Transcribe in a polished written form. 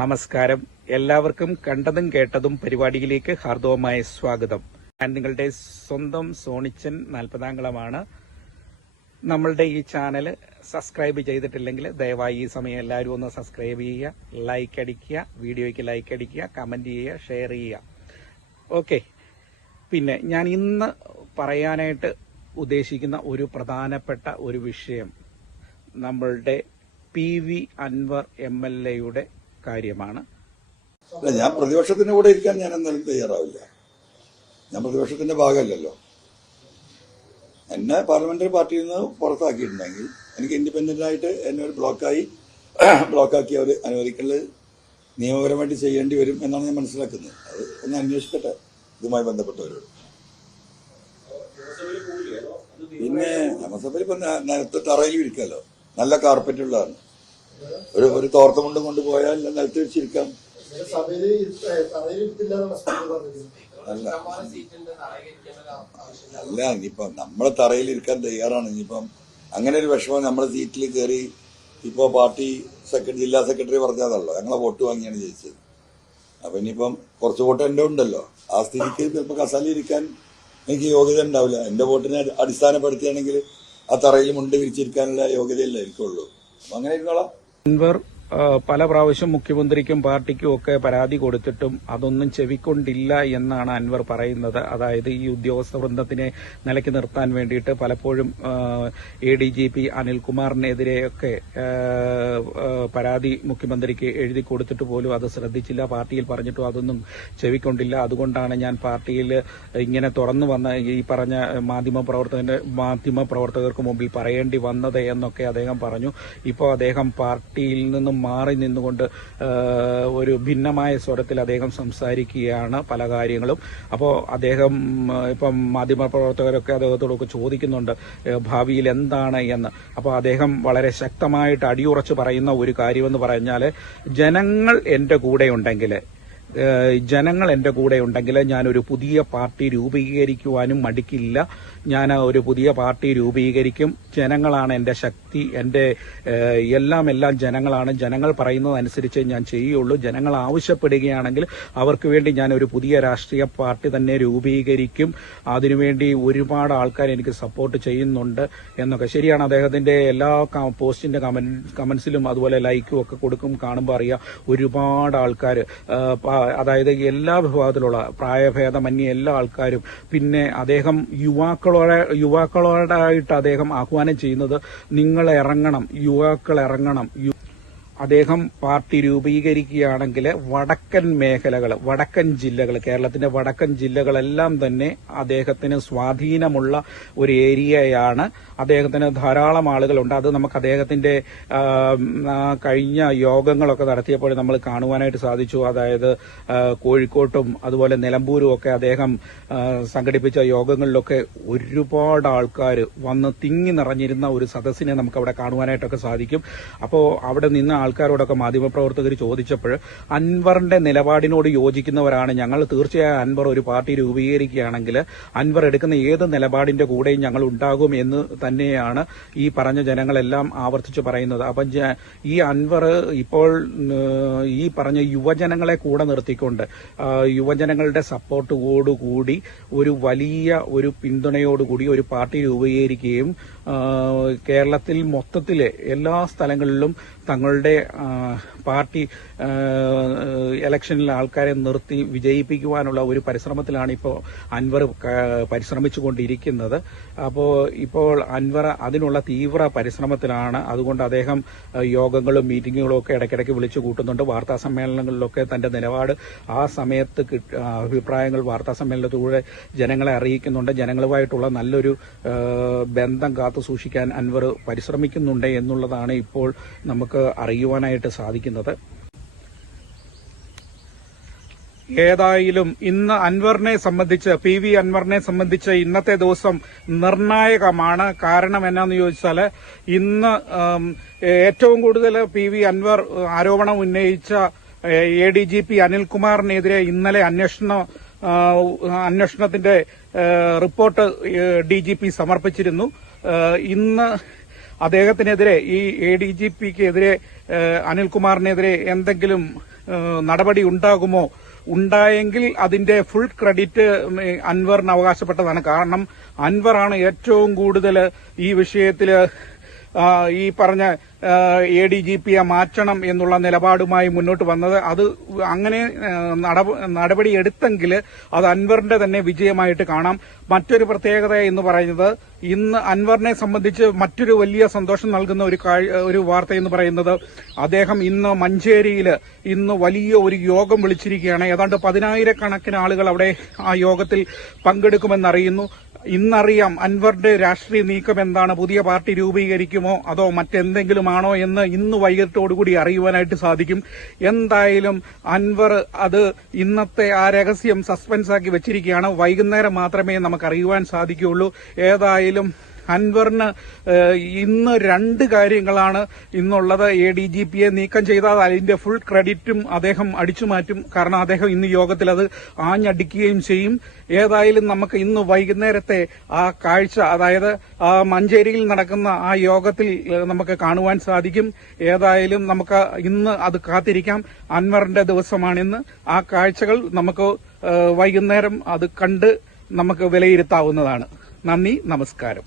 നമസ്കാരം. എല്ലാവർക്കും കണ്ടതും കേട്ടതും പരിപാടിയിലേക്ക് ഹാർദവമായ സ്വാഗതം. ഞാൻ നിങ്ങളുടെ സ്വന്തം സോണിച്ചൻ 40ാംകളമാണ്. നമ്മളുടെ ഈ ചാനൽ സബ്സ്ക്രൈബ് ചെയ്തിട്ടില്ലെങ്കിൽ ദയവായി ഈ സമയം എല്ലാവരും ഒന്ന് സബ്സ്ക്രൈബ് ചെയ്യുക, ലൈക്ക് അടിക്കുക, വീഡിയോയ്ക്ക് ലൈക്ക് അടിക്കുക, കമന്റ് ചെയ്യുക, ഷെയർ ചെയ്യുക. ഓക്കെ, പിന്നെ ഞാൻ ഇന്ന് പറയാനായിട്ട് ഉദ്ദേശിക്കുന്ന ഒരു പ്രധാനപ്പെട്ട ഒരു വിഷയം നമ്മളുടെ PV അൻവർ MLA കാര്യമാണ്. ഞാൻ പ്രതിപക്ഷത്തിന്റെ കൂടെ ഇരിക്കാൻ ഞാൻ എന്തായാലും തയ്യാറാവില്ല. ഞാൻ പ്രതിപക്ഷത്തിന്റെ ഭാഗമല്ലല്ലോ. എന്നെ പാർലമെന്ററി പാർട്ടിയിൽ നിന്ന് പുറത്താക്കിയിട്ടുണ്ടെങ്കിൽ എനിക്ക് ഇൻഡിപെൻഡന്റ് ആയിട്ട് എന്നെ ഒരു ബ്ലോക്കാക്കി അവർ അനുവദിക്കൽ നിയമപരമായിട്ട് ചെയ്യേണ്ടി വരും എന്നാണ് ഞാൻ മനസ്സിലാക്കുന്നത്. അത് ഒന്ന് അന്വേഷിക്കട്ടെ ഇതുമായി ബന്ധപ്പെട്ടവരോട്. പിന്നെ നിയമസഭയിൽ ഇപ്പൊ നിലത്ത് തറയിൽ ഇരിക്കാമല്ലോ, നല്ല കാർപ്പറ്റ് ഉള്ളതാണ്. ഒരു തോർത്തമുണ്ട് കൊണ്ടുപോയാൽ നിലത്ത് വെച്ചിരിക്കാം. അല്ല, ഇനിയിപ്പം നമ്മളെ തറയിൽ ഇരിക്കാൻ തയ്യാറാണ്. ഇനിയിപ്പം അങ്ങനെ ഒരു വിഷമം നമ്മളെ സീറ്റിൽ കയറി ഇപ്പോ പാർട്ടി ജില്ലാ സെക്രട്ടറി പറഞ്ഞതല്ലോ, ഞങ്ങളെ വോട്ട് വാങ്ങിയാണ് ജയിച്ചത്. അപ്പൊ ഇനിയിപ്പം കുറച്ച് വോട്ട് എന്റെ ഉണ്ടല്ലോ, ആ സ്ഥിതിക്ക് ചിലപ്പോൾ കസാലിരിക്കാൻ എനിക്ക് യോഗ്യത ഉണ്ടാവില്ല. എന്റെ വോട്ടിനെ അടിസ്ഥാനപ്പെടുത്തിയാണെങ്കിൽ ആ തറയിൽ മുണ്ട് വിരിച്ചിരിക്കാനുള്ള യോഗ്യതയല്ല എനിക്കുള്ളൂ. അപ്പൊ അങ്ങനെ ഇരുന്നോളാം. അൻവർ പല പ്രാവശ്യം മുഖ്യമന്ത്രിക്കും പാർട്ടിക്കും ഒക്കെ പരാതി കൊടുത്തിട്ടും അതൊന്നും ചെവിക്കൊണ്ടില്ല എന്നാണ് അൻവർ പറയുന്നത്. അതായത് ഈ ഉദ്യോഗസ്ഥ വൃന്ദത്തിനെ നിലയ്ക്ക് നിർത്താൻ വേണ്ടിയിട്ട് പലപ്പോഴും ADGP അനിൽകുമാറിനെതിരെയൊക്കെ പരാതി മുഖ്യമന്ത്രിക്ക് എഴുതി കൊടുത്തിട്ട് പോലും അത് ശ്രദ്ധിച്ചില്ല, പാർട്ടിയിൽ പറഞ്ഞിട്ടും അതൊന്നും ചെവിക്കൊണ്ടില്ല. അതുകൊണ്ടാണ് ഞാൻ പാർട്ടിയിൽ ഇങ്ങനെ തുറന്നു വന്ന ഈ പറഞ്ഞ മാധ്യമപ്രവർത്തകർക്ക് മുമ്പിൽ പറയേണ്ടി വന്നത് എന്നൊക്കെ അദ്ദേഹം പറഞ്ഞു. ഇപ്പോൾ അദ്ദേഹം പാർട്ടിയിൽ നിന്നും മാറി നിന്നുകൊണ്ട് ഒരു ഭിന്നമായ സ്വരത്തിൽ അദ്ദേഹം സംസാരിക്കുകയാണ് പല കാര്യങ്ങളും. അപ്പോൾ അദ്ദേഹം ഇപ്പം മാധ്യമപ്രവർത്തകരൊക്കെ അദ്ദേഹത്തോടൊക്കെ ചോദിക്കുന്നുണ്ട് ഭാവിയിൽ എന്താണ് എന്ന്. അപ്പോൾ അദ്ദേഹം വളരെ ശക്തമായിട്ട് അടിയുറച്ച് പറയുന്ന ഒരു കാര്യമെന്ന് പറഞ്ഞാൽ, ജനങ്ങൾ എന്റെ കൂടെ ഉണ്ടെങ്കിൽ ഞാനൊരു പുതിയ പാർട്ടി രൂപീകരിക്കുവാനും മടിക്കില്ല. ഞാൻ ഒരു പുതിയ പാർട്ടി രൂപീകരിക്കും. ജനങ്ങളാണ് എന്റെ ശക്തി, എന്റെ എല്ലാം ജനങ്ങളാണ്. ജനങ്ങൾ പറയുന്നതനുസരിച്ച് ഞാൻ ചെയ്യുള്ളൂ. ജനങ്ങൾ ആവശ്യപ്പെടുകയാണെങ്കിൽ അവർക്ക് വേണ്ടി ഞാൻ ഒരു പുതിയ രാഷ്ട്രീയ പാർട്ടി തന്നെ രൂപീകരിക്കും. അതിനുവേണ്ടി ഒരുപാട് ആൾക്കാർ എനിക്ക് സപ്പോർട്ട് ചെയ്യുന്നുണ്ട് എന്നൊക്കെ. ശരിയാണ്, അദ്ദേഹത്തിന്റെ എല്ലാ പോസ്റ്റിന്റെ കമന്റ്സിലും അതുപോലെ ലൈക്കും ഒക്കെ കൊടുക്കും. കാണുമ്പോൾ അറിയാം ഒരുപാട് ആൾക്കാർ, അതായത് എല്ലാ വിഭാഗത്തിലുള്ള പ്രായഭേദമന്യേ എല്ലാ ആൾക്കാരും. പിന്നെ അദ്ദേഹം യുവാക്കളോടായിട്ട് അദ്ദേഹം ആഹ്വാനം ചെയ്യുന്നത്, നിങ്ങൾ ഇറങ്ങണം, യുവാക്കൾ ഇറങ്ങണം. അദ്ദേഹം പാർട്ടി രൂപീകരിക്കുകയാണെങ്കിൽ വടക്കൻ ജില്ലകൾ, കേരളത്തിന്റെ വടക്കൻ ജില്ലകളെല്ലാം തന്നെ അദ്ദേഹത്തിന് സ്വാധീനമുള്ള ഒരു ഏരിയയാണ്. അദ്ദേഹത്തിന് ധാരാളം ആളുകളുണ്ട്. അത് നമുക്ക് അദ്ദേഹത്തിന്റെ കഴിഞ്ഞ യോഗങ്ങളൊക്കെ നടത്തിയപ്പോൾ നമ്മൾ കാണുവാനായിട്ട് സാധിച്ചു. അതായത് കോഴിക്കോട്ടും അതുപോലെ നിലമ്പൂരും ഒക്കെ അദ്ദേഹം സംഘടിപ്പിച്ച യോഗങ്ങളിലൊക്കെ ഒരുപാട് ആൾക്കാർ വന്ന് തിങ്ങി നിറഞ്ഞിരുന്ന ഒരു സദസ്സിനെ നമുക്ക് അവിടെ കാണുവാനായിട്ടൊക്കെ സാധിക്കും. അപ്പോൾ അവിടെ നിന്ന് ആൾക്കാരോടൊക്കെ മാധ്യമപ്രവർത്തകർ ചോദിച്ചപ്പോൾ അൻവറിന്റെ നിലപാടിനോട് യോജിക്കുന്നവരാണ് ഞങ്ങൾ. തീർച്ചയായും അൻവർ ഒരു പാർട്ടി രൂപീകരിക്കുകയാണെങ്കിൽ അൻവർ എടുക്കുന്ന ഏത് നിലപാടിന്റെ കൂടെയും ഞങ്ങൾ ഉണ്ടാകും എന്ന് തന്നെയാണ് ഈ പറഞ്ഞ ജനങ്ങളെല്ലാം ആവർത്തിച്ച് പറയുന്നത്. അപ്പം ഈ അൻവർ ഇപ്പോൾ ഈ പറഞ്ഞ യുവജനങ്ങളെ കൂടെ നിർത്തിക്കൊണ്ട് യുവജനങ്ങളുടെ സപ്പോർട്ടോടുകൂടി ഒരു വലിയ ഒരു പിന്തുണയോടുകൂടി ഒരു പാർട്ടി രൂപീകരിക്കുകയും കേരളത്തിൽ മൊത്തത്തിലെ എല്ലാ സ്ഥലങ്ങളിലും തങ്ങളുടെ പാർട്ടി ഇലക്ഷനിൽ ആൾക്കാരെ നിർത്തി വിജയിപ്പിക്കുവാനുള്ള ഒരു പരിശ്രമത്തിലാണ് ഇപ്പോൾ അൻവർ പരിശ്രമിച്ചുകൊണ്ടിരിക്കുന്നത്. ഇപ്പോൾ അൻവർ അതിനുള്ള തീവ്ര പരിശ്രമത്തിലാണ്. അതുകൊണ്ട് അദ്ദേഹം യോഗങ്ങളും മീറ്റിങ്ങുകളും ഒക്കെ ഇടയ്ക്കിടയ്ക്ക് വിളിച്ചു കൂട്ടുന്നുണ്ട്. വാർത്താ സമ്മേളനങ്ങളിലൊക്കെ തന്റെ നിലപാട് ആ സമയത്ത് അഭിപ്രായങ്ങൾ വാർത്താ സമ്മേളനത്തിലൂടെ ജനങ്ങളെ അറിയിക്കുന്നുണ്ട്. ജനങ്ങളുമായിട്ടുള്ള നല്ലൊരു ബന്ധം കാത്തു സൂക്ഷിക്കാൻ അൻവർ പരിശ്രമിക്കുന്നുണ്ട് എന്നുള്ളതാണ് ഇപ്പോൾ നമുക്ക് അറിയുവാനായിട്ട് സാധിക്കുന്നത്. ഏതായാലും ഇന്ന് PV അൻവറിനെ സംബന്ധിച്ച് ഇന്നത്തെ ദിവസം നിർണായകമാണ്. കാരണം എന്നാന്ന് ചോദിച്ചാൽ, ഇന്ന് ഏറ്റവും കൂടുതൽ PV അൻവർ ആരോപണം ഉന്നയിച്ച ADGP അനിൽകുമാറിനെതിരെ ഇന്നലെ അന്വേഷണത്തിന്റെ റിപ്പോർട്ട് DGP സമർപ്പിച്ചിരുന്നു. ഇന്ന് അദ്ദേഹത്തിനെതിരെ, ഈ ADGPക്കെതിരെ, അനിൽകുമാറിനെതിരെ എന്തെങ്കിലും നടപടി ഉണ്ടാകുമോ? ഉണ്ടായെങ്കിൽ അതിന്റെ ഫുൾ ക്രെഡിറ്റ് അൻവറിന് അവകാശപ്പെട്ടതാണ്. കാരണം അൻവറാണ് ഏറ്റവും കൂടുതൽ ഈ വിഷയത്തില് ഈ പറഞ്ഞ ADGPയെ മാറ്റണം എന്നുള്ള നിലപാടുമായി മുന്നോട്ട് വന്നത്. അത് അങ്ങനെ നടപടി എടുത്തെങ്കിൽ അത് അൻവറിന്റെ തന്നെ വിജയമായിട്ട് കാണാം. മറ്റൊരു പ്രത്യേകത എന്ന് പറയുന്നത്, ഇന്ന് അൻവറിനെ സംബന്ധിച്ച് മറ്റൊരു വലിയ സന്തോഷം നൽകുന്ന ഒരു വാർത്ത എന്ന് പറയുന്നത്, അദ്ദേഹം ഇന്ന് മഞ്ചേരിയിൽ ഇന്ന് വലിയ ഒരു യോഗം വിളിച്ചിരിക്കുകയാണ്. ഏതാണ്ട് 10,000-കണക്കിന് ആളുകൾ അവിടെ ആ യോഗത്തിൽ പങ്കെടുക്കുമെന്നറിയുന്നു. ഇന്നറിയാം അൻവറിന്റെ രാഷ്ട്രീയ നീക്കം എന്താണ്, പുതിയ പാർട്ടി രൂപീകരിക്കുമോ അതോ മറ്റെന്തെങ്കിലും ആണോ എന്ന് ഇന്ന് വൈകിട്ടോടുകൂടി അറിയുവാനായിട്ട് സാധിക്കും. എന്തായാലും അൻവർ അത് ഇന്നത്തെ ആ രഹസ്യം സസ്പെൻസാക്കി വെച്ചിരിക്കുകയാണ്. വൈകുന്നേരം മാത്രമേ നമുക്ക് അറിയുവാൻ സാധിക്കുകയുള്ളൂ. ഏതായാലും അൻവറിന് ഇന്ന് 2 കാര്യങ്ങളാണ് ഇന്നുള്ളത്. ADGPയെ നീക്കം ചെയ്താൽ അതിന്റെ ഫുൾ ക്രെഡിറ്റും അദ്ദേഹം അടിച്ചുമാറ്റും. കാരണം അദ്ദേഹം ഇന്ന് യോഗത്തിൽ അത് ആഞ്ഞടിക്കുകയും ചെയ്യും. ഏതായാലും നമുക്ക് ഇന്ന് വൈകുന്നേരത്തെ ആ കാഴ്ച, അതായത് ആ മഞ്ചേരിയിൽ നടക്കുന്ന ആ യോഗത്തിൽ നമുക്ക് കാണുവാൻ സാധിക്കും. ഏതായാലും നമുക്ക് ഇന്ന് അത് കാത്തിരിക്കാം. അൻവറിന്റെ ദിവസമാണിന്ന്. ആ കാഴ്ചകൾ നമുക്ക് വൈകുന്നേരം അത് കണ്ട് നമുക്ക് വിലയിരുത്താവുന്നതാണ്. നന്ദി, നമസ്കാരം.